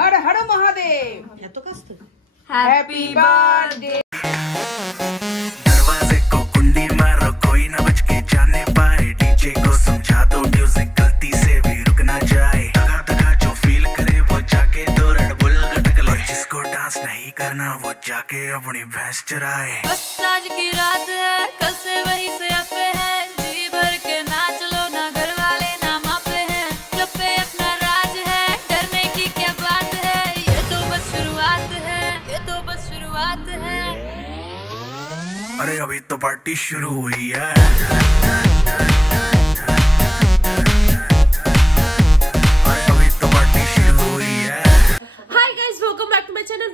हर Har Mahadev. Happy birthday. दरवाजे को कुंडी मारो कोई ना बच के जाने पाए, डीजे को समझा दो म्यूजिक गलती से भी रुक ना जाए, दगा दगा जो फील करे वो जाके दो रेड बुल गटक ले, जिसको डांस नहीं करना वो जाके अपनी भैंस चराए। बस आज की रात है, कल से वही से अपे है, जी भर के नाच लो ना घर वाले ना मापे हैं, क्लब पे अपना राज है, डरने की क्या बात है, ये तो बस शुरुआत है, ये तो बस शुरुआत है। अरे अभी तो पार्टी शुरू हुई है।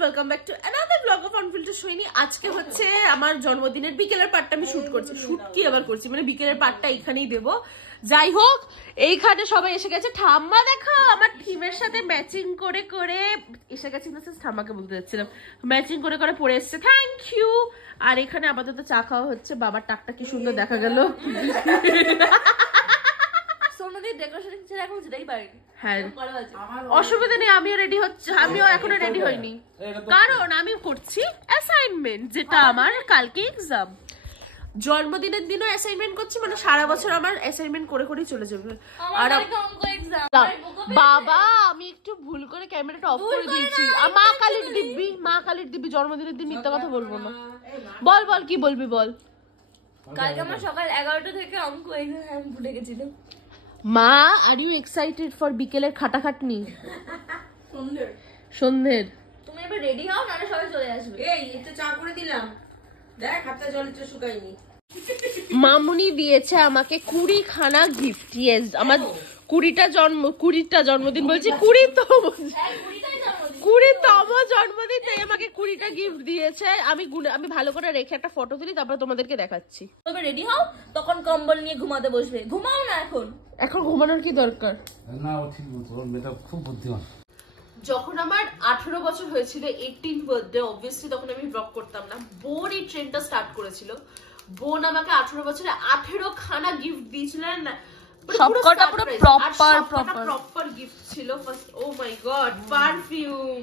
Welcome back to another vlog of unfiltered Sohini. আজকে হচ্ছে আমার জন্মদিনের বিকেলের পার্টটা আমি শুট করছি। শুট কি আবার করছি, মানে বিকেলের পার্টটা এখানেই দেব। যাই হোক, এইখানে সবাই এসে গেছে। ঠাম্মা দেখো আমার থিমের সাথে ম্যাচিং করে করে এসে গেছে। ঠাম্মাকে বলতে যাচ্ছিলাম, ম্যাচিং করে করে পরে এসছে, থ্যাংক ইউ। আর এখানে আপাতত চা খাওয়া হচ্ছে। বাবার টাকটা কি সুন্দর দেখা গেল। হ্যাঁ, অসুবিধা নেই, আমিও রেডি হচ্ছে। আমিও এখনো রেডি হইনি, কারণ আমি করছি অ্যাসাইনমেন্ট, যেটা আমার কালকে এক্সাম। জন্মদিনের দিনও অ্যাসাইনমেন্ট করছি, মানে সারা বছর আমার অ্যাসাইনমেন্ট করে করেই চলে যাবে। আর বাবা, আমি একটু ভুল করে ক্যামেরাটা অফ করে দিয়েছি। মা কালীর দিব্যি জন্মদিনের দিন মিথ্যা কথা বলবো না। বল বল, কি বলবি বল। কালকে আমার সকাল 11টা থেকে অঙ্ক এক্সাম ভুলে গেছিলাম। মা, আর ইউ এক্সাইটেড ফর বিকেলের খাটাখাটনি? সন্ধ্যের তুমি এবার রেডি হও, নাহলে সবাই চলে আসবে। এই একটু চা করে দিলাম, দেখ হাতটা জলটা শুকায়নি। মামুনি দিয়েছে আমাকে 20 খানা গিফট। ইয়েস, আমার 20টা জন্মদিন বলছি, 20তম জন্মদিন, তাই আমাকে 20টা গিফট দিয়েছে। আমি ভালো করে রেখে একটা ফটো তুলি, তারপরে তোমাদেরকে দেখাচ্ছি। তবে রেডি হও, তখন কম্বল নিয়ে ঘুমাতে বসবে। ঘুমাও না এখন ঘুমানোর কি দরকার? না, ও ঠিক বলছো, ওর মেয়েটা খুব বুদ্ধিমান। যখন আমার 18 বছর হয়েছিল, 18th বার্থডে, অবভিয়াসলি তখন আমি ব্লগ করতাম না। বোন এই ট্রেন্ডটা স্টার্ট করেছিল। বোন আমাকে 18 বছরে 18 খানা গিফট দিয়েছিলেন। সবকটা পুরো প্রপার গিফট ছিল। ফার্স্ট, ও মাই গড, পারফিউম,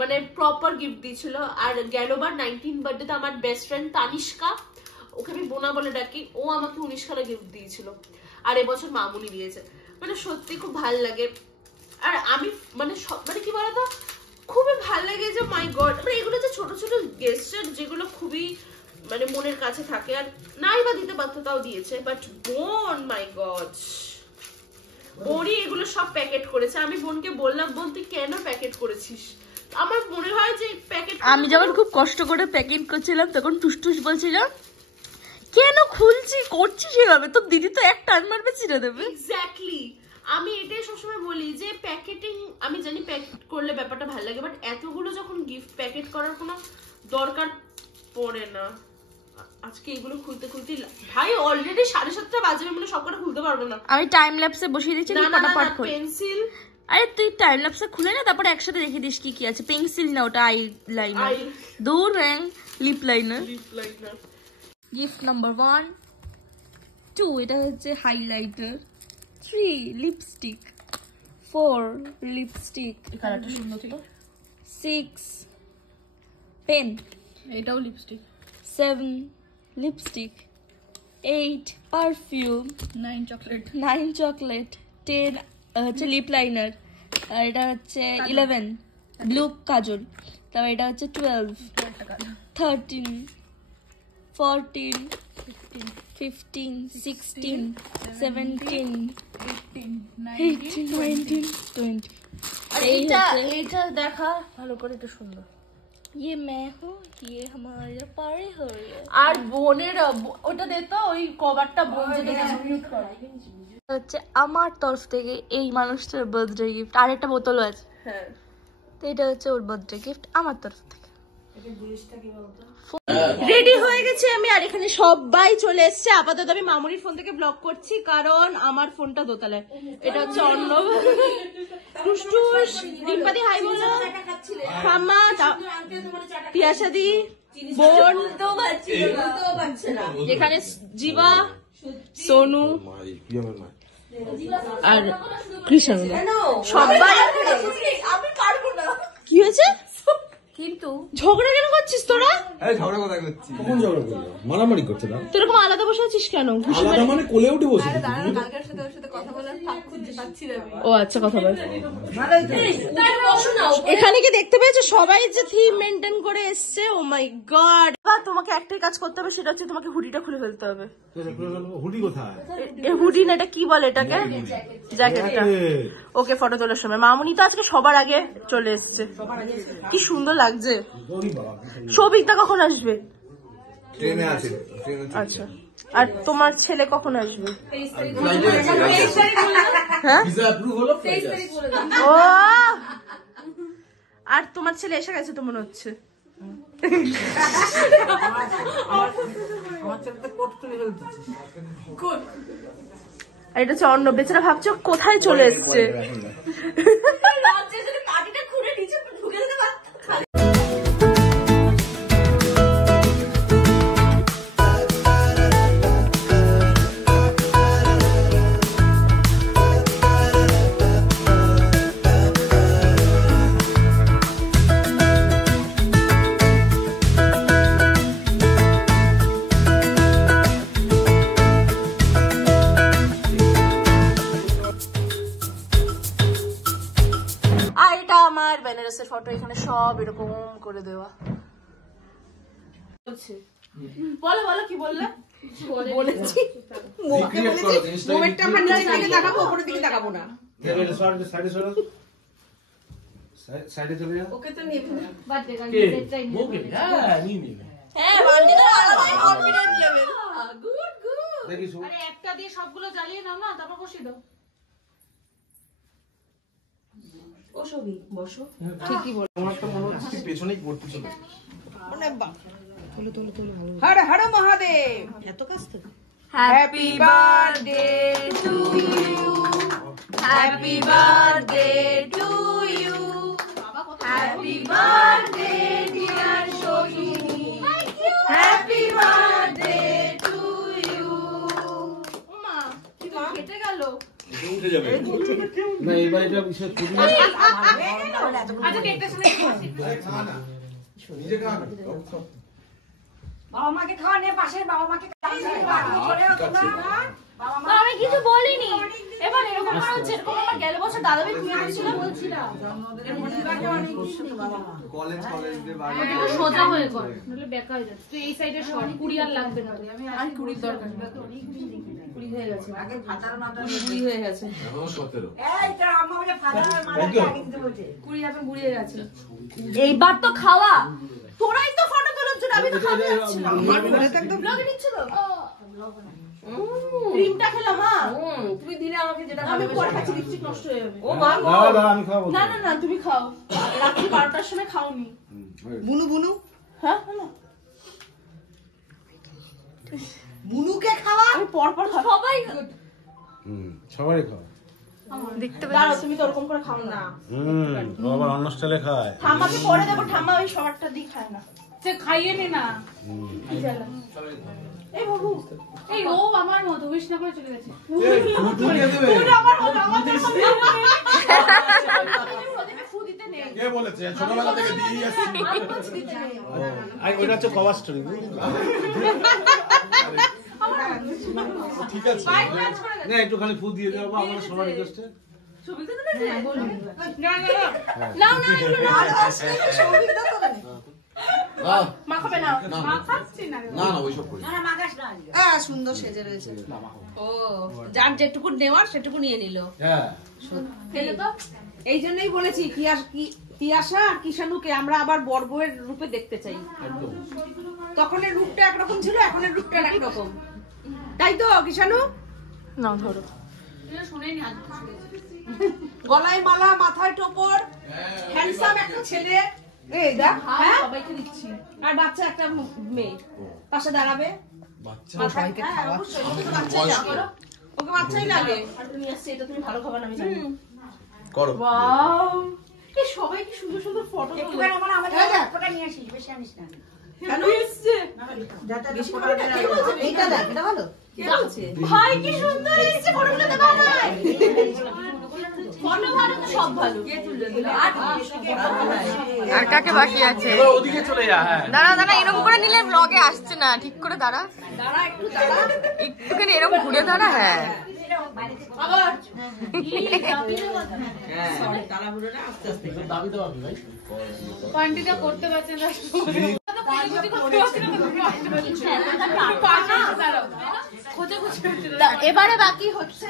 মানে প্রপার গিফট দিয়েছিল। আর গেলবার 19th বার্থডেতে আমার বেস্ট ফ্রেন্ড তানিষ্কা, ওকে আমি বোনা বলে ডাকি, ও আমাকে 19 খানা গিফট দিয়েছিল। আর এবছর মামুনি দিয়েছে। মানে সত্যি খুব ভালো লাগে। আর আমি মানে কি বলতো, খুবই ভালো লাগে যে মাই গড, মানে এগুলো যে ছোট ছোট গেস্টার, যেগুলো খুবই মানে মনের কাছে থাকে। আর নাই বা দিতে পারতো, তাও দিয়েছে। বাট বোন, মাই গড, বোনই এগুলো সব প্যাকেট করেছে। আমি বোনকে বললাম, বোন তুই কেন প্যাকেট করেছিস? আমার মনে হয় যে প্যাকেট, আমি যখন খুব কষ্ট করে প্যাকেট করছিলাম, তখন টুসটুস বলছিল কেন খুলছি করছিস এভাবে, তো দিদি তো এক টান মারবে ছিঁড়ে দেবে। এক্স্যাক্টলি, আমি এটাই সবসময় বলি যে প্যাকেটিং, আমি জানি প্যাকেট করলে ব্যাপারটা ভালো লাগে, বাট এতগুলো যখন গিফট প্যাকেট করার কোনো দরকার পড়ে না। আজকে এগুলো খুলতে খুলতে ভাই অলরেডি 7:30 বাজে, মানে সবকটা খুলতে পারবো না। আমি টাইম ল্যাপসে বসিয়ে দিচ্ছি, ফটাফট খোল। পেন্সিল, আরে তুই টাইম ল্যাপসে খুলে না, তারপরে একসাথে রেখে দিস কি কি আছে। পেন্সিল না, ওটা আই লাইনার, দূর ব্যাং, লিপ লাইনার। গিফট নাম্বার 1, 2 এটা হচ্ছে হাইলাইটার, 3 লিপস্টিক, 4 লিপস্টিক, এই কালারটা সুন্দর তো। 6 পেন, এটাও লিপস্টিক, 7 লিপস্টিক, 8 পারফিউম, 9 চকলেট, 10 হচ্ছে লিপ লাইনার, আর এটা হচ্ছে 11 ব্লু কাজল, তারপর এটা হচ্ছে 12, 13, 14, 15, 16, 17, 18, 19, 20। এইটা দেখা ভালো করে, এটা সুন্দর। ये मैं हूँ, ये हमारे पारे हो। আর বোনের ওটা দে তো, ওই কভারটা বোন যেটা হচ্ছে আমার তরফ থেকে এই মানুষটার বার্থডে গিফট। আর একটা বোতলও আছে। হ্যাঁ, তো এটা হচ্ছে ওর বার্থডে গিফট আমার তরফ থেকে। রেডি হয়ে গেছে আমি, আর এখানে সবাই চলে এসছে। আপাতত আমি মামুনির ফোন থেকে ব্লগ করছি, কারণ আমার ফোনটা দোতলায়। এটা হচ্ছে অন্য টুসটুস, ডিম্পাদি হাই বলো, ঠাম্মা, তিয়াসাদি, বোন, এখানে জিবা, সোনু আর কৃষ্ণ, সবাই। আমি পারবো হয়েছে? কিন্তু ঝগড়া কেন করছিস তোরা? আরে ঝগড়া কথা করছি। কখন ঝগড়া করলো? মারামারি করছে না? তুই এরকম আলাদা বসে আছিস কেন? আলাদা মানে কোলে উঠে বসে ও আচ্ছা, কথা বল। এখানে কি দেখতে পেয়েছো সবাই যে থিম মেনটেন করে এসছে? ও মাই গড। তোমাকে একটাই কাজ করতে হবে, সেটা হচ্ছে তোমাকে হুডিটা খুলে ফেলতে হবে। হুডি কোথায়? হুডি না, এটা কি বলে এটাকে? জ্যাকেটটা। ওকে ফটো তোলার সময় মামুনি তো আজকে সবার আগে চলে এসছে, কি সুন্দর লাগছে। সৌভিকদা কখন আসবে? ট্রেনে আছে। আচ্ছা, আর তোমার ছেলে কখন আসবে? হ্যাঁ, ও, আর তোমার ছেলে এসে গেছে তো মনে হচ্ছে। আর এটা হচ্ছে অন্য বেচারা, ভাবছো কোথায় চলে এসছে। আর এটা আমার বেনারসের ফটো, এখানে সব এরকম করে দেওয়া। বলো বলো, কি বললে? বলেছি মোমেন্টটা আমরা নিচের দিকে তাকাবো, উপরের দিকে তাকাবো না। সাইডে চলে যা। ওকে তো নেবে না। হ্যাঁ, বান্ডিটা আলাদাই কনফিডেন্ট লেভেল। Good good. দেখিস আরে একটা দিয়ে সবগুলো জ্বালিয়ে নাও না, তারপর বসিয়ে দাও। ও সবই বসো। পেছনেই পড়তে চলে। হর হর মহাদেব। এত কাজ তো। Happy birthday to you, happy birthday to you, happy birthday dear Sohini, happy birthday to you. ওমা, কি তো কেটে গেল। উঠে যাবে না, এবার এটা বিশেষ করি না। আচ্ছা, কেকটা শুনে নিজে খাওয়া বাবা মাকে খাওয়া নিয়ে পাশের বাবা মাকে আমি কিছু বলিনি। এবার এরকম মনে হচ্ছে এরকম আমার গেল বছর দাদা ভাই খুঁজে দিয়েছিল, বলছিলাম কলেজ দিয়ে বাড়ি একটু সোজা হয়ে কর, নাহলে বেকা হয়ে যাচ্ছে। তুই এই সাইডে শর্ট, কুড়ি আর লাগবে না। আর কুড়ির দরকার নেই। কুড়ি হয়ে গেছে। আগে ফাটানো নাটা কুড়ি হয়ে গেছে। এখন 17। এই তো আম্মা বলে ফাদার মারা আগে দিতে বলছে কুড়ি এখন বুড়িয়ে গেছে। এইবার তো খাওয়া, তোরাই তো ফটো তোলার জন্য, আমি তো খাওয়া যাচ্ছিলাম। ব্লগে নিচ্ছিল। ক্রিমটা খেলাম। তুমি দিলে আমাকে যেটা আমি খাবে পরে খাচ্ছি, লিপস্টিক নষ্ট হয়ে যাবে। ও মা গো। দাঁড়া দাঁড়া, আমি খাবো। না না না, তুমি খাও, রাত্রি 12টার সময় খাওনি। বুনু বুনু। হ্যাঁ হ্যালো, বুনুকে খাওয়া। আমি পরপর খাবো। সবাই সবারই খাও। দেখতে দাঁড়াও, তুমি তো ওরকম করে খাও না। ও আবার অন্য স্টাইলে খায়। ঠাম্মাকে পরে দেবো, ঠাম্মা ওই সবারটা দিয়ে খায় না। সে খাইয়ে নে না। এই বাবু, এই ও আমার মতো উইশ না করে চলে গেছে। ফু দিতে নেই। কে বলেছে? ছোটবেলা থেকে দিয়েই আসছি। আর ওটা হচ্ছে কভার স্টোরি। ঠিক আছে। না, একটুখানি ফু দিয়ে দেবো আমার সবার রিকোয়েস্টে। না না, এগুলো না। মাখাবে না। না ওইসব করি। না মাগাস না হ্যাঁ, সুন্দর সেজে রয়েছে। ও, যার যেটুকু নেওয়ার সেটুকু নিয়ে নিল। হ্যাঁ, খেলে তো এই জন্যই বলেছি তিয়াশা আর কিষানুকে আমরা আবার বড় বউয়ের রূপে দেখতে চাই। তখনের রূপটা একরকম ছিল, এখনের রূপটা একরকম, তাই তো কিষানু? না ধরো, শুনেনি আজ। গলায় মালা, মাথায় টোপর, হ্যান্ডসাম একটা ছেলে। এই দেখ, হ্যাঁ, সবাইকে দিচ্ছি। আর বাচ্চা একটা মেয়ে পাশে দাঁড়াবে। মাথায়, হ্যাঁ, অবশ্যই, ওকে তো বাচ্চাই লাগে। ওকে বাচ্চাই লাগে। আর তুমি আসছে, এটা তুমি ভালো খাবার না, আমি জানি। করো। ওয়াও, এই সবাই কি সুন্দর সুন্দর ফটো একটুখানি আমার আমাদের ফটোটা নিয়ে আসিস, বেশি আনিস না। কেন এসছে? বেশি করে কে বলছে? এইটা দেখ, এটা ভালো। কে বলছে? ভাই কি সুন্দর এসেছে ফটোগুলো, দেখাও না। ফটো ভালো তো সব ভালো। আর কাকে বাকি আছে? ওদিকে চলে যা। হ্যাঁ দাঁড়া এরকম করে নিলে ব্লগে আসছে না, ঠিক করে দাঁড়া একটুখানি এরকম ঘুরে দাঁড়া। হ্যাঁ পান্ডিটা করতে পারছে না। এবারে বাকি হচ্ছে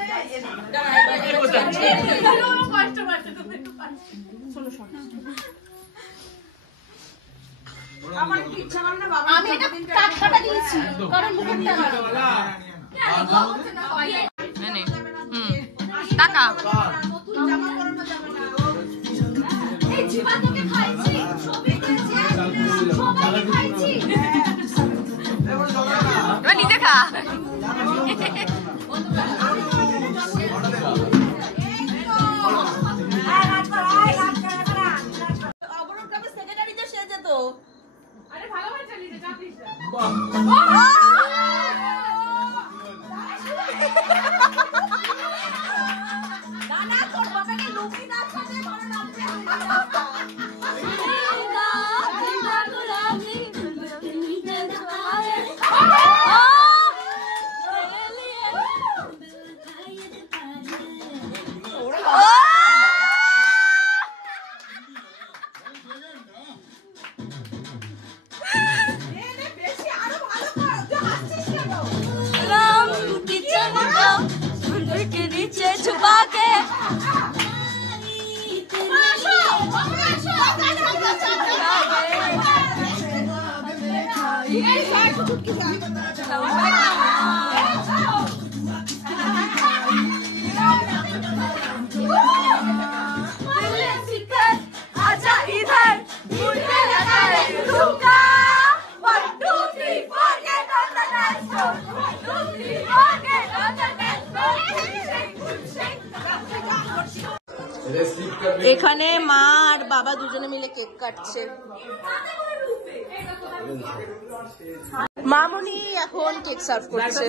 আমার কি ইচ্ছা করে না বাবা, আমি এটা টাটকাটা দিয়েছি কারণ মুখটা টাকা এই জীবাণুকে খাইছি ছবি দিয়েছি ছবি খাইছি এবার নিজে খা। এখানে মা আর বাবা দুজনে মিলে কেক কাটছে। মামুনি এখন কেক সার্ভ করছে।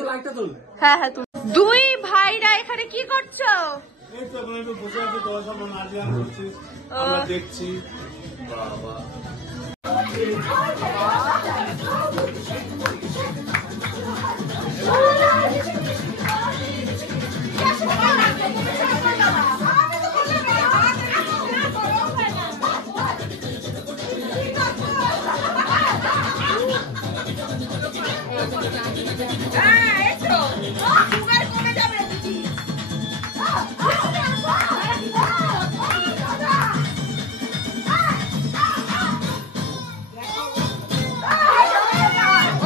হ্যাঁ হ্যাঁ তুমি দুই ভাইরা এখানে কি করছো? এই তো এখন একটু বসে আছি, তোরা সব নাচ গান করছিস, আমরা দেখছি। বাবা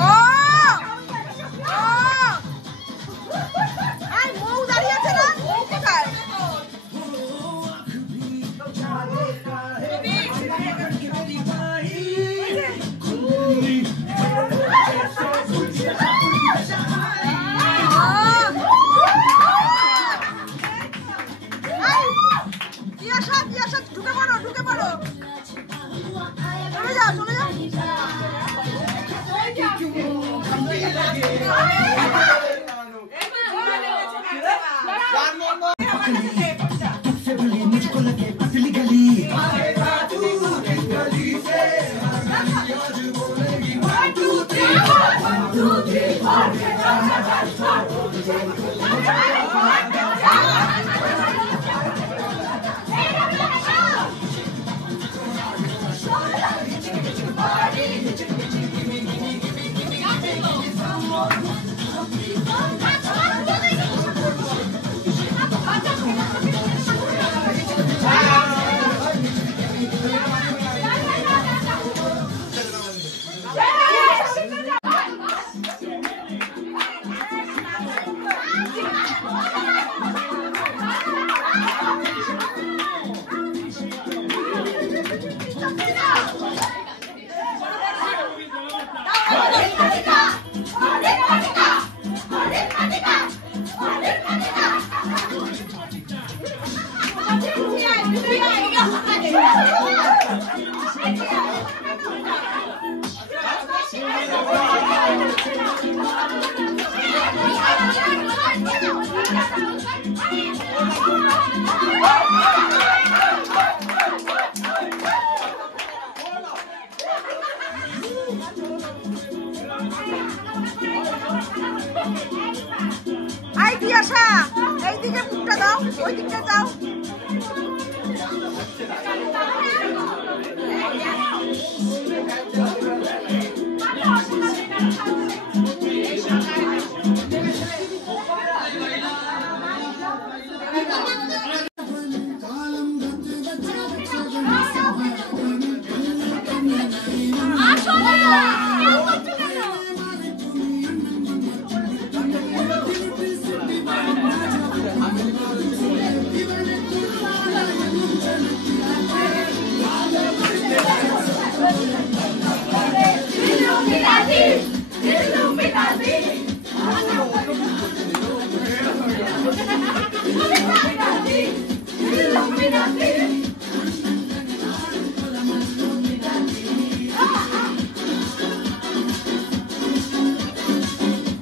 Oh, ওই দিকটা যাও।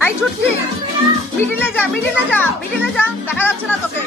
এই ছুটকি মিডিলে যা, মিডিলে যা, মিডিলে যা, দেখা যাচ্ছে না তোকে।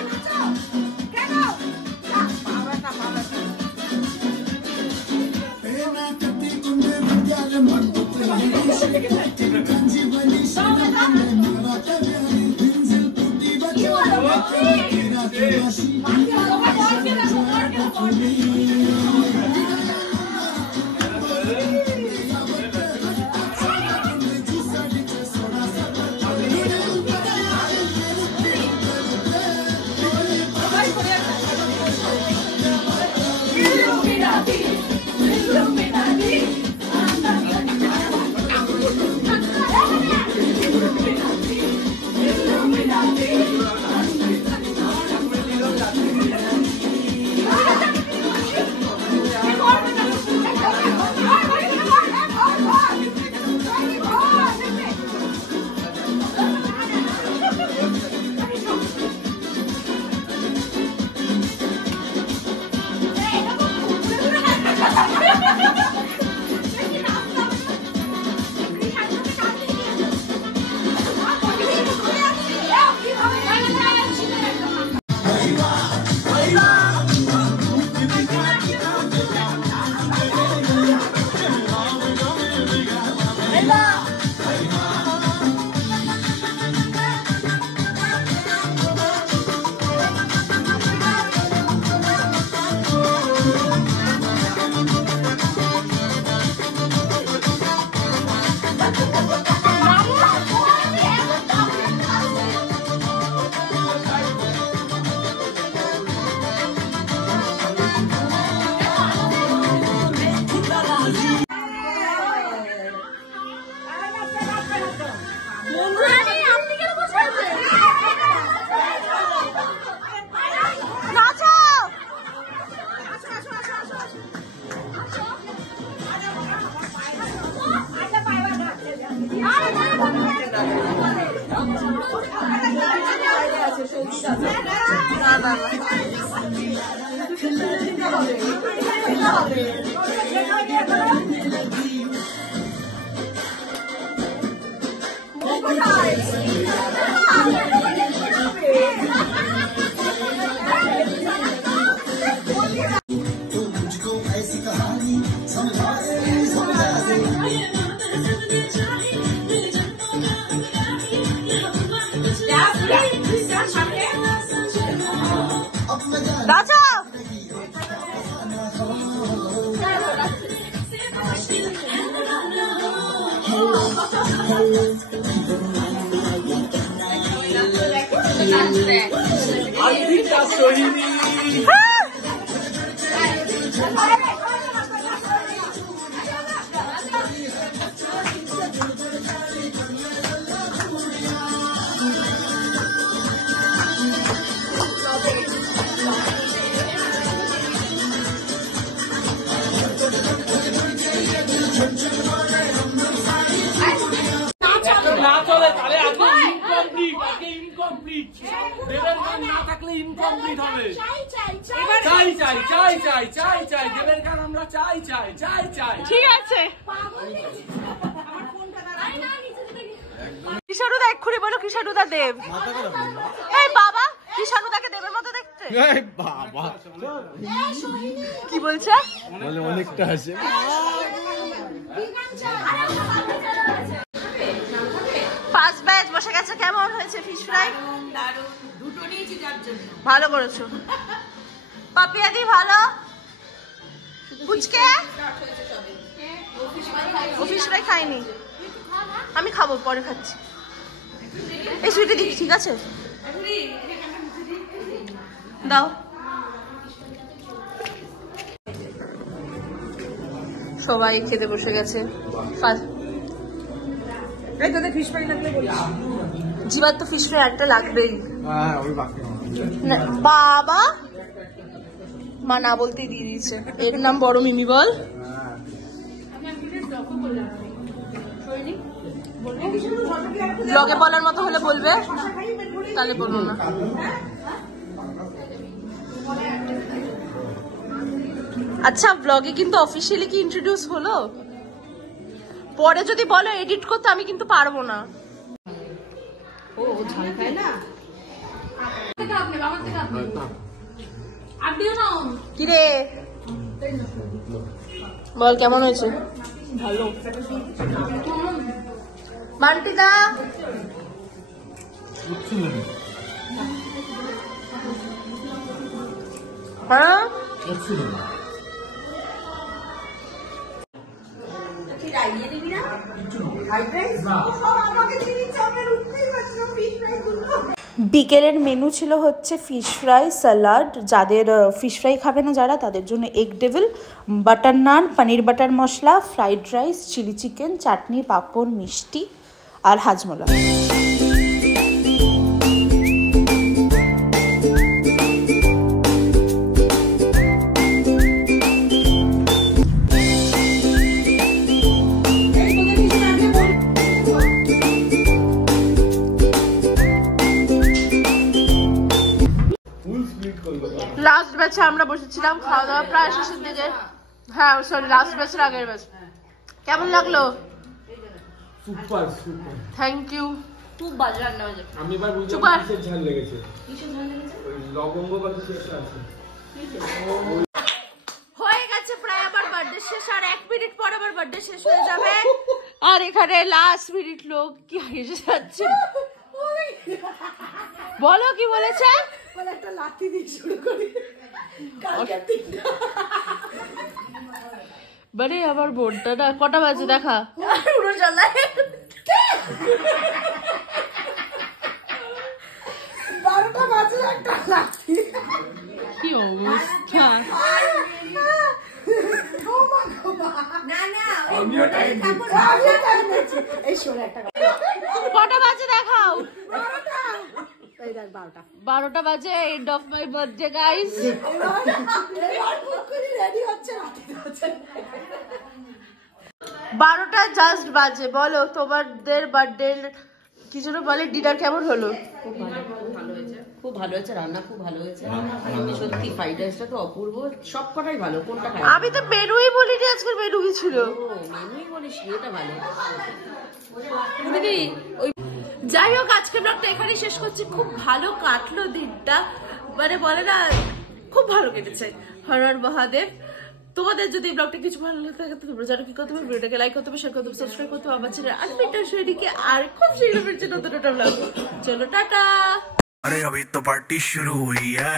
ঠিক আছে কিশোরুদা এক্ষুনি বলো কিশোরুদা দেব। এই বাবা কিশোরুদাকে দেবের মতো দেখতে। বাবা কি বলছে? বলে অনেকটা আছে। ফার্স্ট ব্যাচ বসে গেছে। কেমন হয়েছে ফিশ ফ্রাই? দারুণ ভালো করেছো। পাপিয়াদি ভালো। পুচকে অফিস ফ্রাই খাইনি, আমি খাবো, পরে খাচ্ছি। এই সুইটি দিক ঠিক আছে, দাও। সবাই খেতে বসে গেছে। জিবার তো ফিশ ফ্রাই একটা লাগবেই। বাবা মা না বলতেই দিয়ে দিয়েছে। এর নাম বড় মিমি বল। ব্লগে বলার মতো হলে বলবে, তাহলে বলবো না। আচ্ছা ব্লগে কিন্তু অফিসিয়ালি কি ইন্ট্রোডিউস হলো? পরে যদি বলো এডিট করতে আমি কিন্তু পারবো না। ও ঝাল খায় না। কিরে বল কেমন হয়েছে? ভালো। মান্টিদা হ্যাঁ বিকেলের মেনু ছিল হচ্ছে ফিশ ফ্রাই, স্যালাড, যাদের ফিশ ফ্রাই খাবে না যারা তাদের জন্য এগ ডেভিল, বাটার নান, পনির বাটার মশলা, ফ্রাইড রাইস, চিলি চিকেন, চাটনি, পাঁপড়, মিষ্টি আর হাজমোলা। লাস্ট ব্যাচে আমরা বসেছিলাম, খাওয়া দাওয়া প্রায় শেষের দিকে। হ্যাঁ সরি, লাস্ট ব্যাচের আগের ব্যাচ। কেমন লাগলো? Super super, thank you. খুব বাজে রান্না হয়েছে। আমি এবার বুঝলাম সুপার। কিসের ঝাল লেগেছে। কিসের ঝাল লেগেছে? ওই লবঙ্গ বা কিছু একটা আছে। হয়ে গেছে প্রায় আমার বার্থডে শেষ, আর 1 মিনিট পর আমার বার্থডে শেষ হয়ে যাবে। আর এখানে লাস্ট মিনিট লোক কি হেসে যাচ্ছে, বলো কি বলেছে? একটা লাঠি দিয়ে শুরু করি। মানে আমার বোনটা না, কটা বাজে দেখা? কি অবস্থা! কটা বাজে দেখাও? 12টা বাজে। End of my birthday guys. 12টা জাস্ট বাজে। বলো তোমাদের বার্থডে কি জন্য বলে, ডিনার কেমন হলো? খুব ভালো হয়েছে, রান্না খুব ভালো হয়েছে সত্যি। ফ্রাইড রাইসটা তো অপূর্ব, সব কটাই ভালো। কোনটা খাই? আমি তো মেনুই বলিনি আজকের মেনু কি ছিল। মেনুই বলিস, এটা ভালো। যাই হোক আজকের ব্লগটা এখানে শেষ করছি। খুব ভালো কাটলো দিনটা, মানে বলে না খুব ভালো কেটেছে। হর হর মহাদেব। তোমাদের যদি ব্লগটা কিছু ভালো লাগে থাকে তো তোমরা জানো কি করতে হবে, ভিডিওটাকে লাইক করতে হবে, শেয়ার করতে হবে, সাবস্ক্রাইব করতে হবে আমার চ্যানেল আনলিমিটেড শৈলীকে। আর খুব শীঘ্রই ফিরছে নতুন একটা ব্লগ। চলো টাটা। अरे अभी तो पार्टी शुरू हुई है।